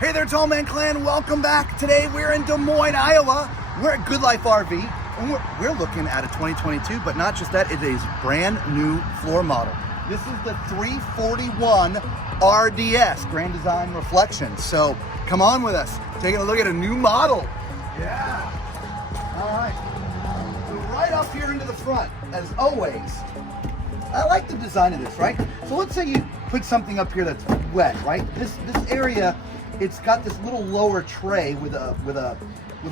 Hey there, Tall Man Clan. Welcome back. Today we're in Des Moines, Iowa. We're at Good Life RV, and we're looking at a 2022, but not just that, it is brand new floor model. This is the 341 RDS, Grand Design Reflections. So come on with us, taking a look at a new model. Yeah. All right. So right up here into the front, as always. I like the design of this, right? So let's say you put something up here that's wet, right? This area, it's got this little lower tray with a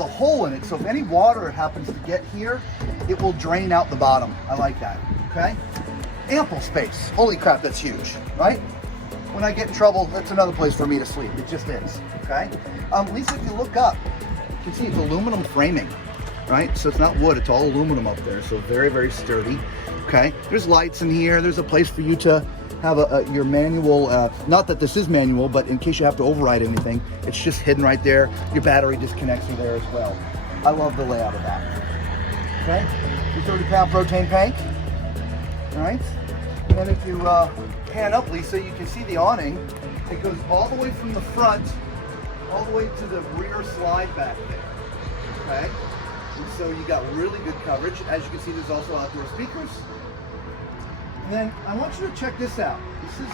hole in it. So if any water happens to get here, it will drain out the bottom. I like that. Okay. Ample space. Holy crap, that's huge, right? When I get in trouble, that's another place for me to sleep. It just is. Okay. Lisa, if you look up, you can see it's aluminum framing, right? So it's not wood; it's all aluminum up there. So very, very sturdy. Okay. There's lights in here. There's a place for you to have your manual, not that this is manual, but in case you have to override anything, it's just hidden right there. Your battery disconnects from there as well. I love the layout of that. Okay, your 30-pound propane tank. All right, and then if you pan up, Lisa, you can see the awning. It goes all the way from the front, all the way to the rear slide back there. Okay, and so you got really good coverage. As you can see, there's also outdoor speakers. And then I want you to check this out. This is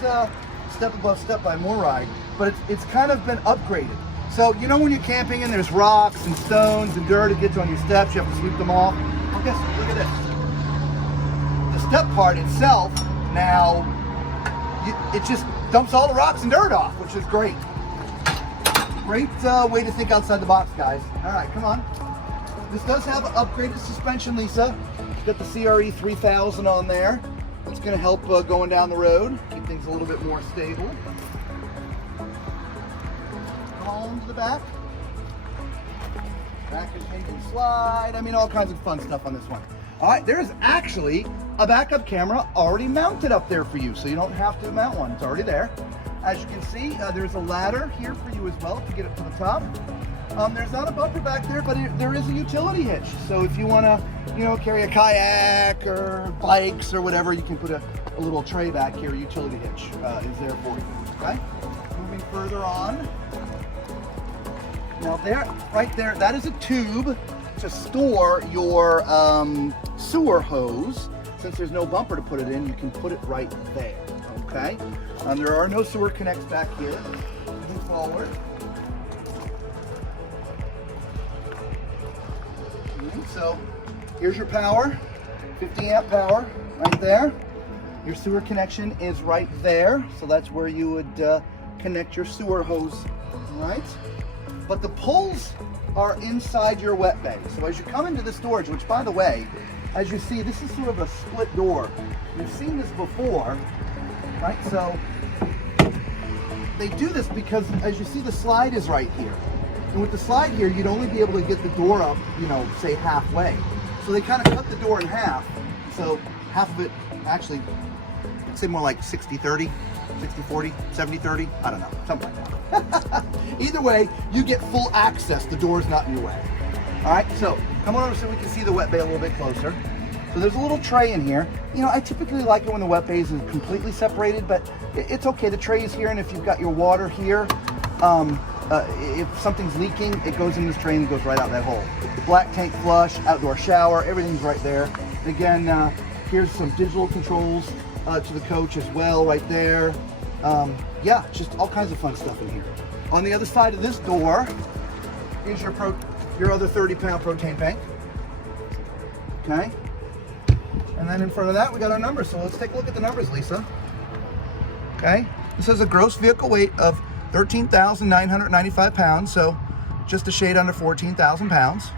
Step Above Step by Moride, but it's kind of been upgraded. So you know when you're camping and there's rocks and stones and dirt, it gets on your steps, you have to sweep them off. Well, guess what? Look at this. The step part itself, now, it just dumps all the rocks and dirt off, which is great. Great way to think outside the box, guys. All right, come on. This does have upgraded suspension, Lisa. It's got the CRE 3000 on there. It's going to help going down the road, keep things a little bit more stable. Home to the back. Back is made to slide. I mean, all kinds of fun stuff on this one. All right, there's actually a backup camera already mounted up there for you, so you don't have to mount one. It's already there. As you can see, there's a ladder here for you as well to get up to the top. There's not a bumper back there, but there is a utility hitch. So if you want to, carry a kayak or bikes or whatever, you can put a little tray back here. Utility hitch is there for you. Okay. Moving further on. Now right there, that is a tube to store your sewer hose. Since there's no bumper to put it in, you can put it right there. Okay. There are no sewer connects back here. Moving forward. So here's your power, 50 amp power right there. Your sewer connection is right there. So that's where you would connect your sewer hose, right? But the pulls are inside your wet bay. So as you come into the storage, which by the way, as you see, this is sort of a split door. You've seen this before, right? So they do this because as you see, the slide is right here. And with the slide here, you'd only be able to get the door up, say halfway. So they kind of cut the door in half. So half of it, actually, I'd say more like 60-30, 60-40, 70-30, I don't know, something like that. Either way, you get full access. The door's not in your way. All right, so come on over so we can see the wet bay a little bit closer. So there's a little tray in here. I typically like it when the wet bay is completely separated, but it's okay. The tray is here, and if you've got your water here, if something's leaking, it goes in this tray and goes right out that hole. Black tank flush, outdoor shower, everything's right there. And again, here's some digital controls to the coach as well, right there. Yeah, just all kinds of fun stuff in here. On the other side of this door is your other 30-pound propane tank. Okay. And then in front of that, we got our numbers. So let's take a look at the numbers, Lisa. Okay. This has a gross vehicle weight of 13,995 pounds, so just a shade under 14,000 pounds.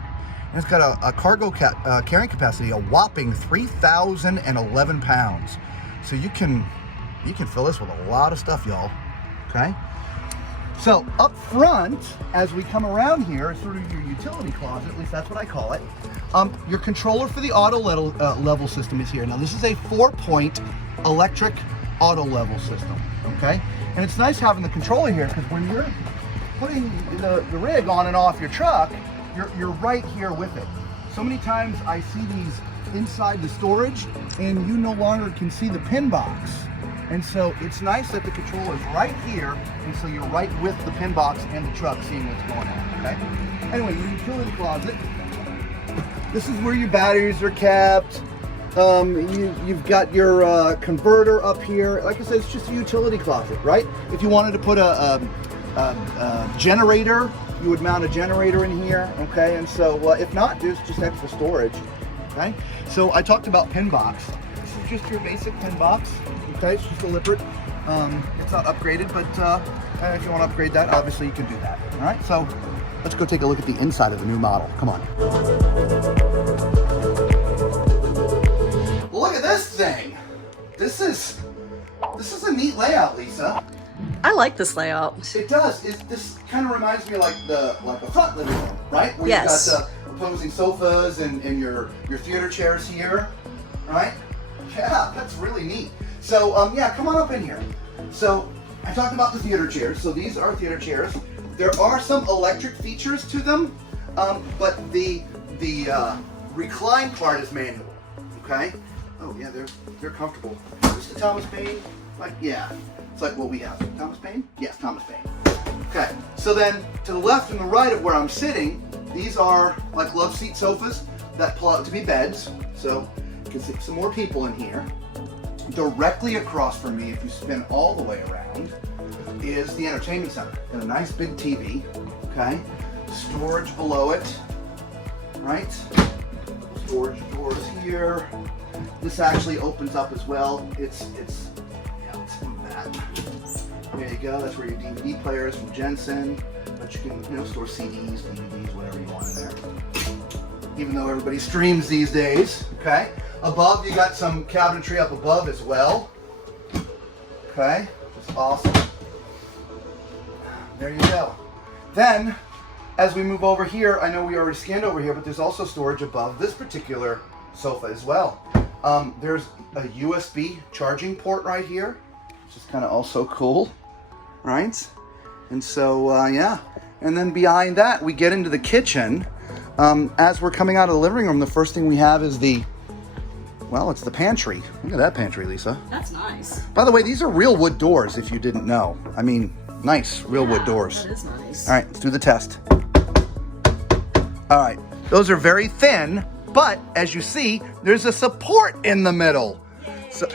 And it's got a cargo carrying capacity, a whopping 3,011 pounds. So you can fill this with a lot of stuff, y'all. Okay. So up front, as we come around here, is sort of your utility closet. At least that's what I call it. Your controller for the auto level system is here. Now this is a 4-point electric auto level system. Okay. And it's nice having the controller here because when you're putting the rig on and off your truck, you're right here with it. So many times I see these inside the storage and you no longer can see the pin box. And so it's nice that the controller's right here, and so you're right with the pin box and the truck seeing what's going on, okay? Anyway, your utility closet. This is where your batteries are kept. You've got your converter up here. Like I said, it's just a utility closet, right? If you wanted to put a generator, you would mount a generator in here, okay? And so if not, there's just extra storage, okay? So I talked about pin box. This is just your basic pin box, okay? It's just a Lippert. It's not upgraded, but if you want to upgrade that, obviously you can do that, all right? So let's go take a look at the inside of the new model. Come on. Look at this thing. This is a neat layout, Lisa. I like this layout. It does. This kind of reminds me like a front living room, right? Where yes. You've got the opposing sofas and your theater chairs here, right? Yeah, that's really neat. So yeah, come on up in here. So I talked about the theater chairs. So these are theater chairs. There are some electric features to them, but the recline part is manual. Okay. Oh yeah, they're comfortable. Is this the Thomas Paine? Like yeah. It's like what we have. Thomas Paine? Yes, Thomas Paine. Okay, so then to the left and the right of where I'm sitting, these are like love seat sofas that pull out to be beds. So you can sit some more people in here. Directly across from me, if you spin all the way around, is the entertainment center. And a nice big TV, okay? Storage below it, right? Storage doors here. This actually opens up as well. Let's move that. There you go. That's where your DVD player is from Jensen. But you can, store CDs, DVDs, whatever you want in there. Even though everybody streams these days, okay? Above, you got some cabinetry up above as well. Okay, that's awesome. There you go. Then, as we move over here, I know we already scanned over here, but there's also storage above this particular sofa as well. There's a USB charging port right here, which is kind of also cool, right? And so, yeah. And then behind that, we get into the kitchen. As we're coming out of the living room, the first thing we have is it's the pantry. Look at that pantry, Lisa. That's nice. By the way, these are real wood doors, if you didn't know. I mean, nice, real wood doors. That is nice. All right, let's do the test. All right, those are very thin, but as you see, there's a support in the middle. So,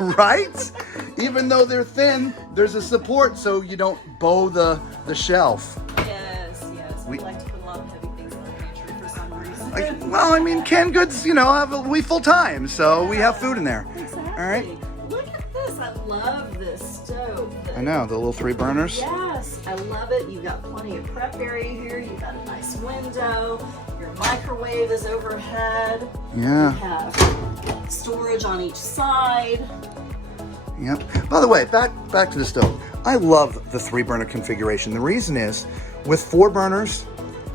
right? Even though they're thin, there's a support so you don't bow the shelf. Yes. We like to put a lot of heavy things in our pantry for some reason. Well, I mean, canned goods, we full time, so we have food in there. Exactly. All right. Look at this. I love this stove. I know, the little 3 burners. Yes, I love it. You've got plenty of prep area here. You've got a nice window. Your microwave is overhead. Yeah. You have storage on each side. Yep. By the way, back to the stove. I love the 3 burner configuration. The reason is, with 4 burners,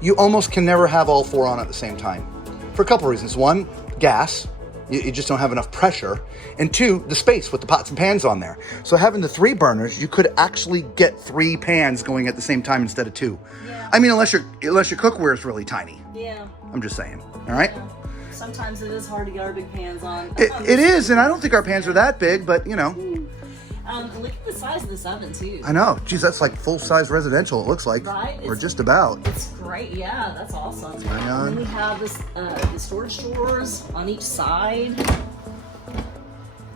you almost can never have all 4 on at the same time. For a couple reasons. 1, gas. You just don't have enough pressure. And 2, the space with the pots and pans on there. So having the 3 burners, you could actually get 3 pans going at the same time instead of 2. Yeah. I mean, unless your cookware is really tiny. Yeah. I'm just saying. All right. Yeah. Sometimes it is hard to get our big pans on. It is, and I don't think our pans are that big, but look at the size of this oven too. I know. Geez, that's like full-size residential, it looks like. Right? Or just about. It's great. Yeah, that's awesome. Hang on. And then we have this the storage drawers on each side.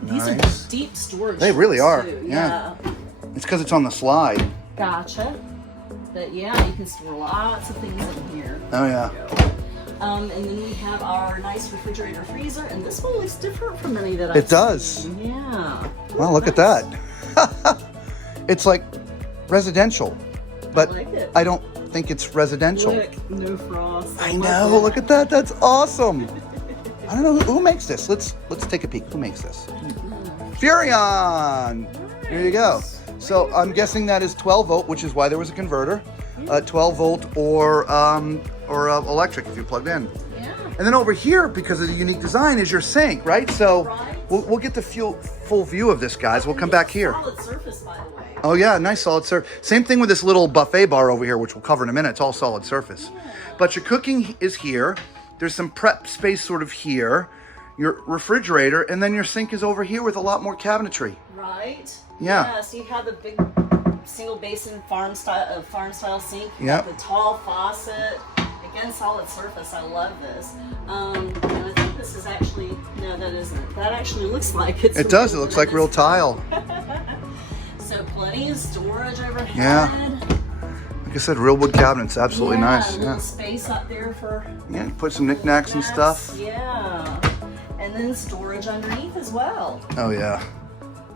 These are deep storage. They really are. Too. Yeah. It's because it's on the slide. Gotcha. But yeah, you can store lots of things in here. Oh yeah. And then we have our nice refrigerator freezer, and this one looks different from any that I've It does. seen. Yeah. Well, look at that. It's like residential, but I don't think it's residential. Look, no frost. I know. Look at that. That's awesome. I don't know who makes this. Let's take a peek. Who makes this? Furion. There you go. So I'm guessing that is 12 volt, which is why there was a converter. 12 volt or electric if you plugged in. Yeah. And then over here, because of the unique design, is your sink, right? So we'll get the full view of this, guys. We'll come back here. Solid surface, by the way. Oh yeah, nice solid surface. Same thing with this little buffet bar over here, which we'll cover in a minute. It's all solid surface. Yeah. But your cooking is here. There's some prep space sort of here. your refrigerator, and then your sink is over here with a lot more cabinetry. Right? Yeah. So you have the big single basin farm style sink. You Yep. got the tall faucet. Again, solid surface. I love this. And I think this is actually, no, that isn't. That actually looks like it's. It does. It looks like real tile. So plenty of storage overhead. Yeah. Like I said, real wood cabinets. Absolutely nice. A little Yeah. space up there for. Yeah. Put some knickknacks and stuff. Yeah. And then storage underneath as well. Oh yeah.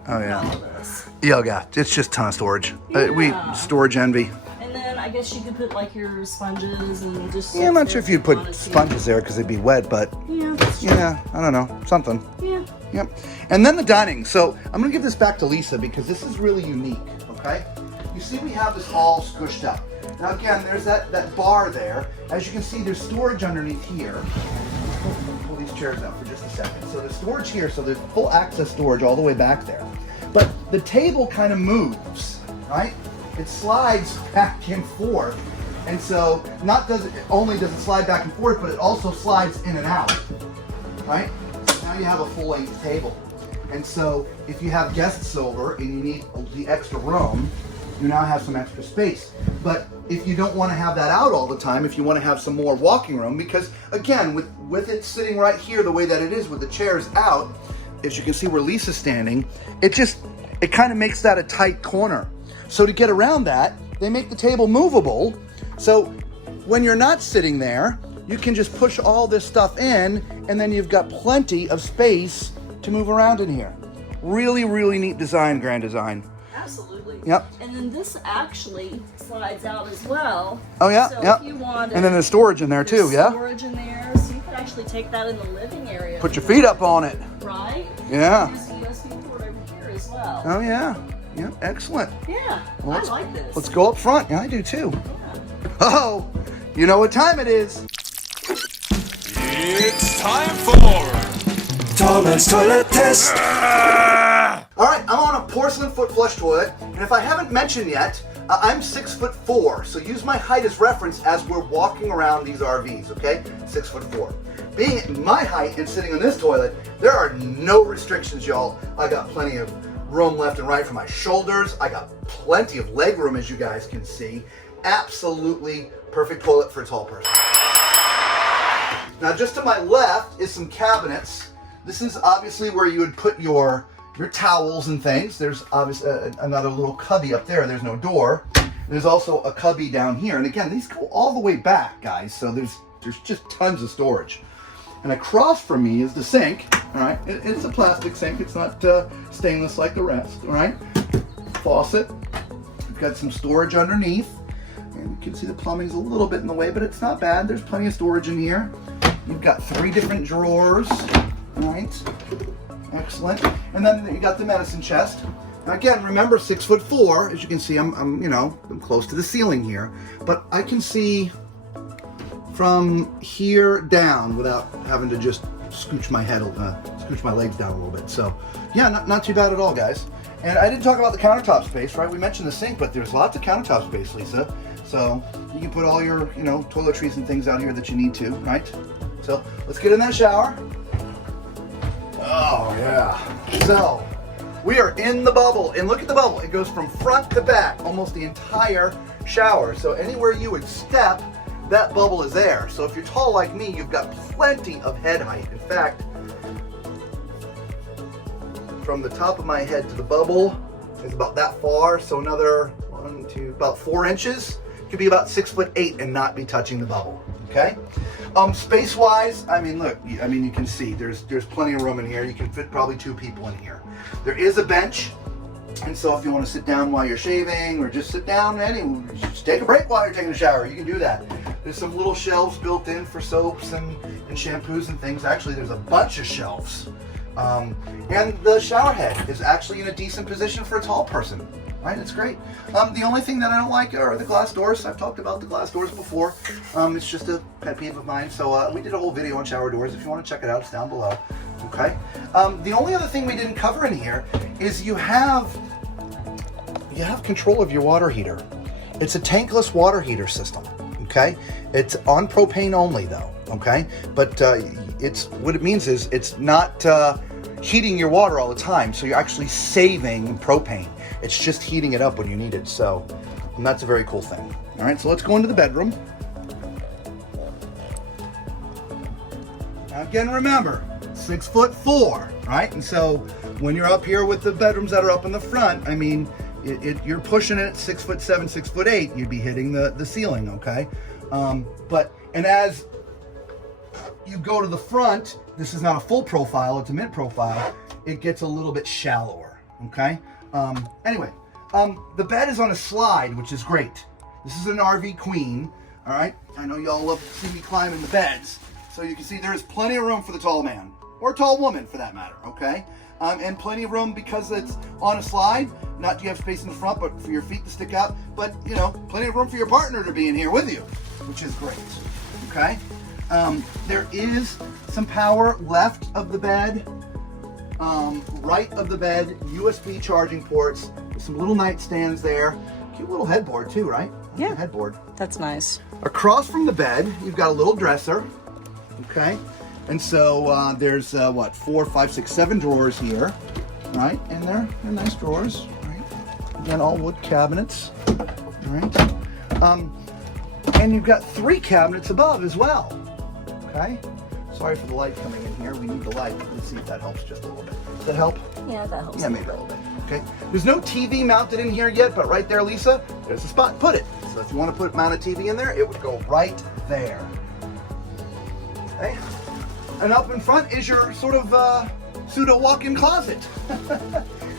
Oh yeah. All this. Yeah. It's just a ton of storage. Yeah. We storage envy. And then I guess you could put like your sponges and just. Yeah, I'm not sure if you'd put wanted to. sponges there because they'd be wet, but Yeah, that's true. yeah, I don't know, something. Yeah. Yep. And then the dining. So I'm gonna give this back to Lisa because this is really unique. Okay. You see, we have this all squished up. Now again, there's that bar there. As you can see, there's storage underneath here. Pull these chairs out for just a second. So there's storage here, so there's full access storage all the way back there. But the table kind of moves, right? It slides back and forth. And so only does it slide back and forth, but it also slides in and out, right? So now you have a full-length table. And so if you have guests over and you need the extra room, you now have some extra space. But if you don't want to have that out all the time, if you want to have some more walking room, because again, with it sitting right here the way that it is with the chairs out, as you can see where Lisa's standing, it kind of makes that a tight corner. So to get around that, they make the table movable. So when you're not sitting there, you can just push all this stuff in, and then you've got plenty of space to move around in here. Really, really neat design, grand design. Absolutely. Yep. And then this actually slides out as well. Oh yeah, So yeah. if you wanted, And then there's storage in there too, there's yeah? storage in there, so you could actually take that in the living area. Put your feet up on it. Right? Yeah. There's a USB port over here as well. Oh yeah. Yeah, excellent. Yeah, Well, I like this. Let's go up front. Yeah, I do too. Yeah. Oh, you know what time it is. It's time for Tall Man's Toilet Test. All right, I'm on a porcelain foot flush toilet, and if I haven't mentioned yet, I'm 6'4", so use my height as reference as we're walking around these RVs, okay? 6'4". Being my height and sitting on this toilet, there are no restrictions, y'all. I got plenty of room left and right for my shoulders. I got plenty of leg room, as you guys can see. Absolutely perfect toilet for a tall person. Now, just to my left is some cabinets. This is obviously where you would put your towels and things. There's obviously another little cubby up there. There's no door. There's also a cubby down here. And again, these go all the way back, guys. So there's just tons of storage. And across from me is the sink. All right, it's a plastic sink. It's not stainless like the rest. All right, faucet. We've got some storage underneath. And you can see the plumbing's a little bit in the way, but it's not bad. There's plenty of storage in here. You've got 3 different drawers. All right. Excellent. And then you got the medicine chest. Now again, remember 6'4". As you can see, I'm close to the ceiling here, but I can see from here down without having to just scooch my legs down a little bit. So yeah, not too bad at all, guys. And I didn't talk about the countertop space, right? We mentioned the sink, but there's lots of countertop space, Lisa. So you can put all your, toiletries and things out here that you need to, right? So let's get in that shower. Oh yeah. So we are in the bubble, and look at the bubble. It goes from front to back, almost the entire shower. So anywhere you would step, that bubble is there. So if you're tall like me, you've got plenty of head height. In fact, from the top of my head to the bubble is about that far. So another about 4 inches. Could be about 6'8" and not be touching the bubble. Okay. Space-wise, look. You can see there's plenty of room in here. You can fit probably 2 people in here. There is a bench, and so if you want to sit down while you're shaving or just sit down just take a break while you're taking a shower, you can do that. There's some little shelves built in for soaps and shampoos and things. Actually, there's a bunch of shelves. And the shower head is actually in a decent position for a tall person. Right, it's great. The only thing that I don't like are the glass doors. I've talked about the glass doors before. It's just a pet peeve of mine. So we did a whole video on shower doors. If you want to check it out, it's down below. Okay. The only other thing we didn't cover in here is you have control of your water heater. It's a tankless water heater system. okay? It's on propane only though, okay? But what it means is it's not heating your water all the time, so you're actually saving propane. It's just heating it up when you need it, so and that's a very cool thing. All right, so let's go into the bedroom. Now again, remember, 6'4", right? And so when you're up here with the bedrooms that are up in the front, I mean, you're pushing it at 6'7", 6'8", you'd be hitting the ceiling, okay? And as you go to the front, this is not a full profile, it's a mid profile, it gets a little bit shallower, okay? Anyway, the bed is on a slide, which is great. This is an RV queen, all right? I know y'all love to see me climb in the beds, so you can see there is plenty of room for the tall man, or tall woman for that matter, okay? And plenty of room because it's on a slide. Not do you have space in the front, but for your feet to stick out. But, you know, plenty of room for your partner to be in here with you, which is great, okay? There is some power left of the bed, right of the bed, USB charging ports, with some little nightstands there. Cute little headboard too, right? Yeah. Headboard. That's nice. Across from the bed, you've got a little dresser, okay? And so there's 4, 5, 6, 7 drawers here, right? And they're nice drawers, right? Again, all wood cabinets, right? And you've got 3 cabinets above as well, okay? Sorry for the light coming in here. We need the light. Let's see if that helps just a little bit. Does that help? Yeah, that helps. Yeah, maybe a little bit. Okay. There's no TV mounted in here yet, but right there, Lisa, there's a spot to put it. So if you want to mount a TV in there, it would go right there. Okay. And up in front is your sort of pseudo walk-in closet.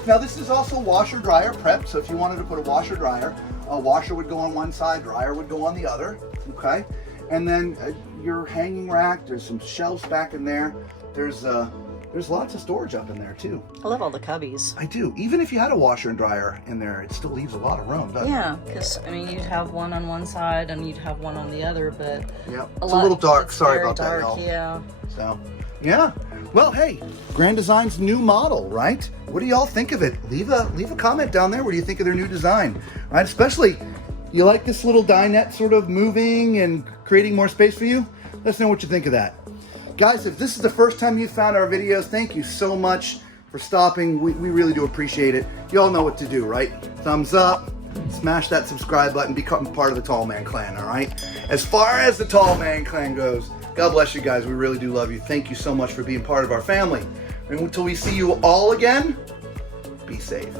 Now this is also washer dryer prep. So if you wanted to put a washer dryer, a washer would go on one side, dryer would go on the other. Okay. And then your hanging rack. There's some shelves back in there. There's lots of storage up in there too. I love all the cubbies. I do. Even if you had a washer and dryer in there, it still leaves a lot of room, doesn't it? Yeah, because I mean, you'd have one on one side and you'd have one on the other, but yeah, it's a little dark. Sorry about that, y'all. Yeah. So, yeah. Well, hey, Grand Design's new model, right? What do y'all think of it? Leave a comment down there. What do you think of their new design? Right? Especially, you like this little dinette sort of moving and creating more space for you? Let us know what you think of that. Guys, if this is the first time you found our videos, thank you so much for stopping. We really do appreciate it. You all know what to do, right? Thumbs up, smash that subscribe button, become part of the Tall Man Clan, all right? As far as the Tall Man Clan goes, God bless you guys. We really do love you. Thank you so much for being part of our family. And until we see you all again, be safe.